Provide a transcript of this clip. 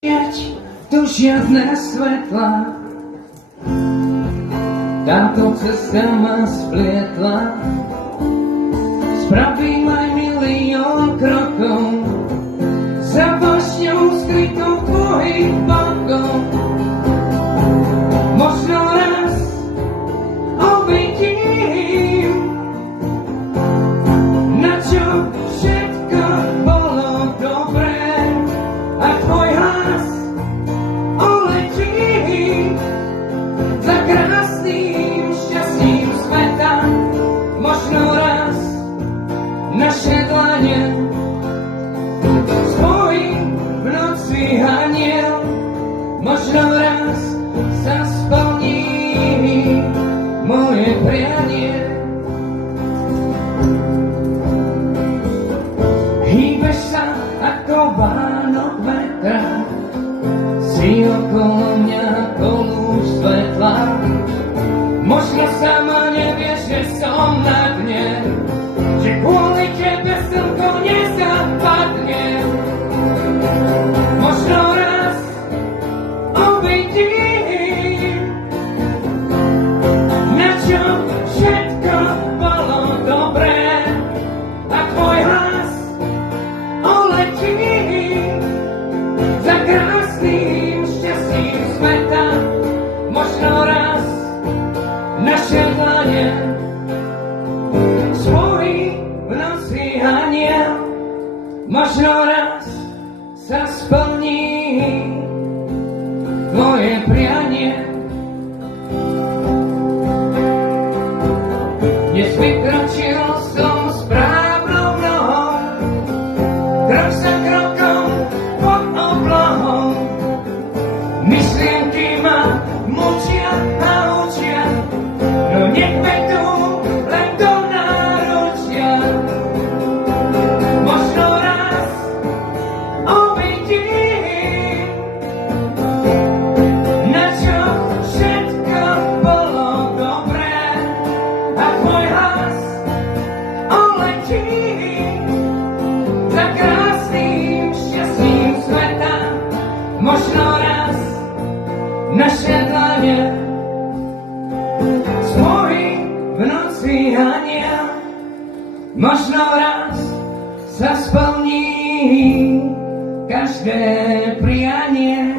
Tu žiadne svetla, táto cesta ma splietla. Spravím aj milión krokov za vášňou skrytou tvojich bokov. Možno raz uvidím, na čo všetko bolo dobré, a tvoj hlas uletí za krásnym šťastím sveta. Možno raz naše dlane spojí v noci aniel. Možno raz sa splní moje prianie. Hýbeš sa ako Vánok vetra, si okolo mňa ako lúč svetla. Možno sama nevieš, že som na dne, že kvôli tebe slnko nezapadne. Možno raz uvidím, na čo všetko bolo dobré, a tvoj hlas uletí za krásnym šťastím sveta. Možno raz naše dlane spojí v noci aniel. Možno raz sa splní tvoje prianie. Dnes vykročil som správnou nohou, krok za krokom pod oblohou. Myšlienky ma mučia a učia, no nech vedú len do náručia. Možno raz uvidím, na čo všetko bolo dobré, a tvoj hlas uletí za krásnym šťastím sveta. Možno raz naše dlane spojí v noci aniel. Možno raz sa splní každé prianie.